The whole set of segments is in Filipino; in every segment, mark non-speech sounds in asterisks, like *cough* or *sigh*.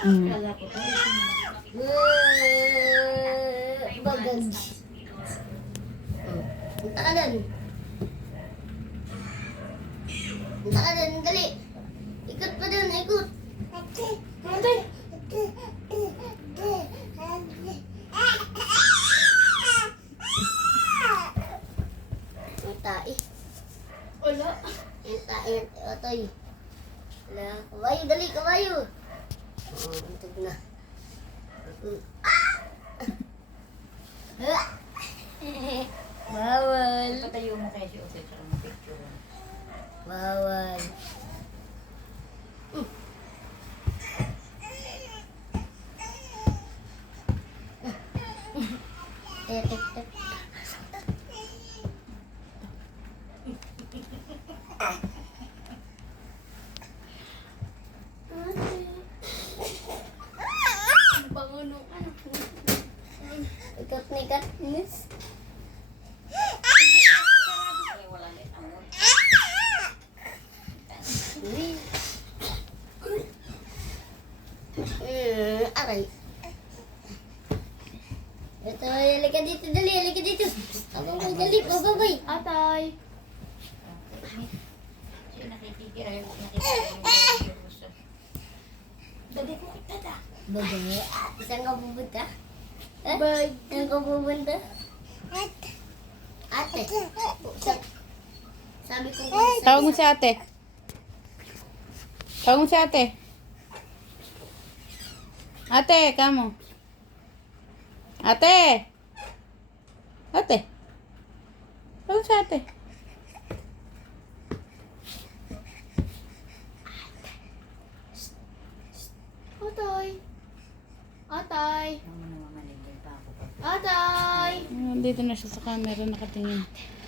Mm. Uh, ka dun. Punta ka dun, dali. Ikot pa dun, ikot. Ang tae. Wala. Ang ng otoy. Wala. Kabayo, dali, kabayo. Oh. Ah! Bawal. Patayo mo kayo si Ose tsaka mo picture. Bawal. Tek, tek, tek. Ikat na ikat. Miss. Kaya wala na yung amor. Uy. Mm, aray. Ito, halika dito, dali, halika dito. Ko, dali, bababay. Atay. Dali ko kita da. Babay. Saan ka pupunta? Eh? Bye. Saan ka pupunta? Ate. Sa- sabi ko, Tawag mo si ate. Tawag mo si ate. Ate, kamo. Ate. Ate. Tawag si ate. Atay. Atay. Atay. Dito na siya sa camera nakatingin. Uy.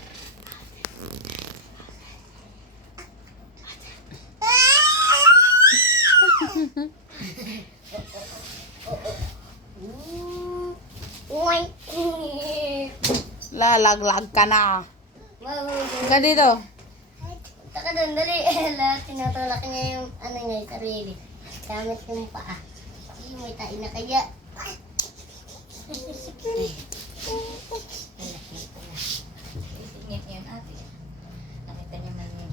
Lalaglag ka na. Ka dito. Taka doon, dali. *laughs* Lahat tinatulak niya yung ano niya, yung sarili. Gamit yung paa. Ay, may tain na kaya. Isingit yan ate. Nakita niya man yun.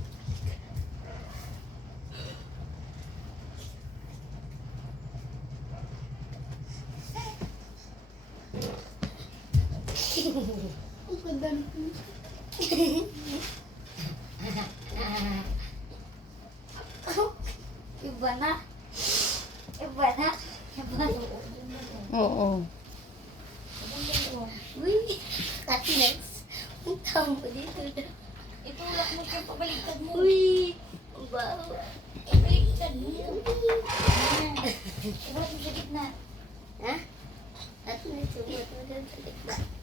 *laughs* Iba na. Iba na. Iba na. Oo. Uy, Katniss. Ang tambo dito na. Itulak mo siya pabaliktad mo. Uy, ang baho. Ibaliktad mo. Ibalik mo sa gitna. Ha? Katniss, sumat mo sa gitna.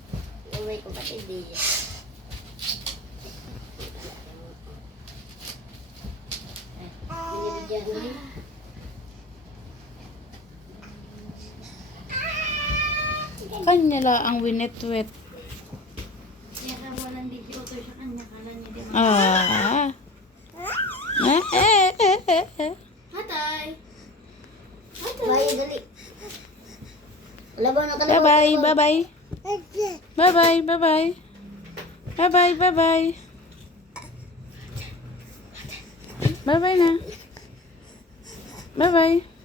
Yung may kapatid niya. Binibigyan mo rin. Kanya la ang winetwet. Kaya ka walang di si Otoy sa kanya. Kala niya di Ah. Eh, eh, eh, eh, eh. Hatay! Bye, dali. Laban na ka na. Bye-bye, bye-bye. Bye-bye, bye-bye. Bye-bye, bye-bye. Bye-bye na. Bye-bye.